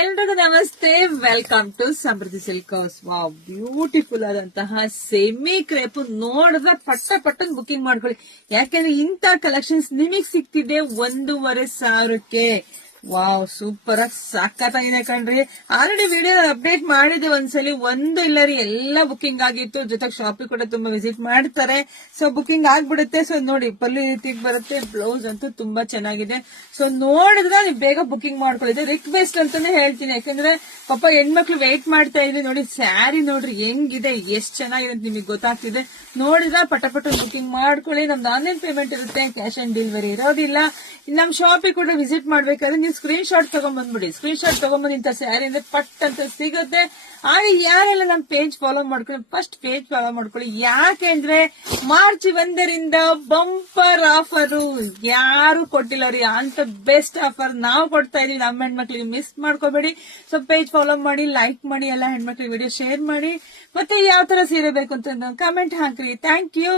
ಎಲ್ರಿಗೂ ನಮಸ್ತೆ. Welcome to Samruddhi silk house. Wow, beautiful ಆದಂತಹ ಸೆಮಿ ಕ್ರೇಪ್ ನೋಡಿದ್ರೆ ಪಟ್ಟ ಬುಕಿಂಗ್ ಮಾಡ್ಕೊಳ್ಳಿ. ಯಾಕೆಂದ್ರೆ ಇಂತ ಕಲೆಕ್ಷನ್ಸ್ ನಿಮಗ್ ಸಿಗ್ತಿದೆ 1,500ಕ್ಕೆ. ವಾವ್, ಸೂಪರ್ ಆಗಿ ಸಖತ್ತಾಗಿದೆ ಕಣ್ರಿ. ಆಲ್ರೆಡಿ ವಿಡಿಯೋ ಅಪ್ಡೇಟ್ ಮಾಡಿದೆ ಒಂದ್ಸಲಿ. ಒಂದು ಇಲ್ಲರಿ ಎಲ್ಲ ಬುಕಿಂಗ್ ಆಗಿತ್ತು. ಜೊತೆಗೆ ಶಾಪಿಂಗ್ ಕೂಡ ತುಂಬಾ ವಿಸಿಟ್ ಮಾಡ್ತಾರೆ. ಸೊ ಬುಕಿಂಗ್ ಆಗ್ಬಿಡುತ್ತೆ. ಸೊ ನೋಡಿ, ಪಲ್ಲು ರೀತಿಗೆ ಬರುತ್ತೆ. ಬ್ಲೌಸ್ ಅಂತೂ ತುಂಬಾ ಚೆನ್ನಾಗಿದೆ. ಸೊ ನೋಡಿದ್ರೆ ನೀವು ಬೇಗ ಬುಕಿಂಗ್ ಮಾಡ್ಕೊಳ್ಳಿದೆ ರಿಕ್ವೆಸ್ಟ್ ಅಂತಾನೆ ಹೇಳ್ತೀನಿ. ಯಾಕಂದ್ರೆ ಪಾಪ ಹೆಣ್ಮಕ್ಳು ವೇಟ್ ಮಾಡ್ತಾ ಇದ್ವಿ. ನೋಡಿ ಸ್ಯಾರಿ ನೋಡ್ರಿ ಹೆಂಗಿದೆ, ಎಷ್ಟ್ ಚೆನ್ನಾಗಿದೆ ಅಂತ ನಿಮಗೆ ಗೊತ್ತಾಗ್ತಿದೆ. ನೋಡಿದ್ರೆ ಪಟ ಬುಕಿಂಗ್ ಮಾಡ್ಕೊಳ್ಳಿ. ನಮ್ದು ಆನ್ಲೈನ್ ಪೇಮೆಂಟ್ ಇರುತ್ತೆ, ಕ್ಯಾಶ್ ಆನ್ ಡೆಲಿವರಿ ಇರೋದಿಲ್ಲ. ನಮ್ ಶಾಪಿಗೆ ಕೂಡ ವಿಸಿಟ್ ಮಾಡ್ಬೇಕಾದ್ರೆ ನೀವು ಸ್ಕ್ರೀನ್ ಶಾಟ್ ತಗೊಂಡ್ಬಂದ್ಬಿಡಿ. ಸ್ಕ್ರೀನ್ ಶಾಟ್ ತಗೊಂಡ್ಬಂದು ಇಂಥ ಸ್ಯಾರಿ ಅಂದ್ರೆ ಪಟ್ ಅಂತ ಸಿಗುತ್ತೆ. ಹಾಗೆ ಯಾರೆಲ್ಲ ನಮ್ ಪೇಜ್ ಫಾಲೋ ಮಾಡ್ಕೊಳ್ಳಿ, ಫಸ್ಟ್ ಪೇಜ್ ಫಾಲೋ ಮಾಡ್ಕೊಳ್ಳಿ. ಯಾಕೆಂದ್ರೆ ಮಾರ್ಚ್ 1ರಿಂದ ಬಂಪರ್ ಆಫರ್ ಯಾರು ಕೊಟ್ಟಿಲ್ಲ ರೀ. ಅಂತ ಬೆಸ್ಟ್ ಆಫರ್ ನಾವು ಕೊಡ್ತಾ ಇದೀವಿ ನಮ್ಮ ಹೆಣ್ಮಕ್ಳಿಗೆ. ಮಿಸ್ ಮಾಡ್ಕೋಬೇಡಿ. ಸೊ ಪೇಜ್ ಫಾಲೋ ಮಾಡಿ, ಲೈಕ್ ಮಾಡಿ, ಎಲ್ಲ ಹೆಣ್ಮಕ್ಳಿಗೆ ವಿಡಿಯೋ ಶೇರ್ ಮಾಡಿ. ಮತ್ತೆ ಯಾವ ತರ ಸೀರೆ ಬೇಕು ಅಂತ ಕಮೆಂಟ್ ಹಾಕ್ರಿ. Thank you.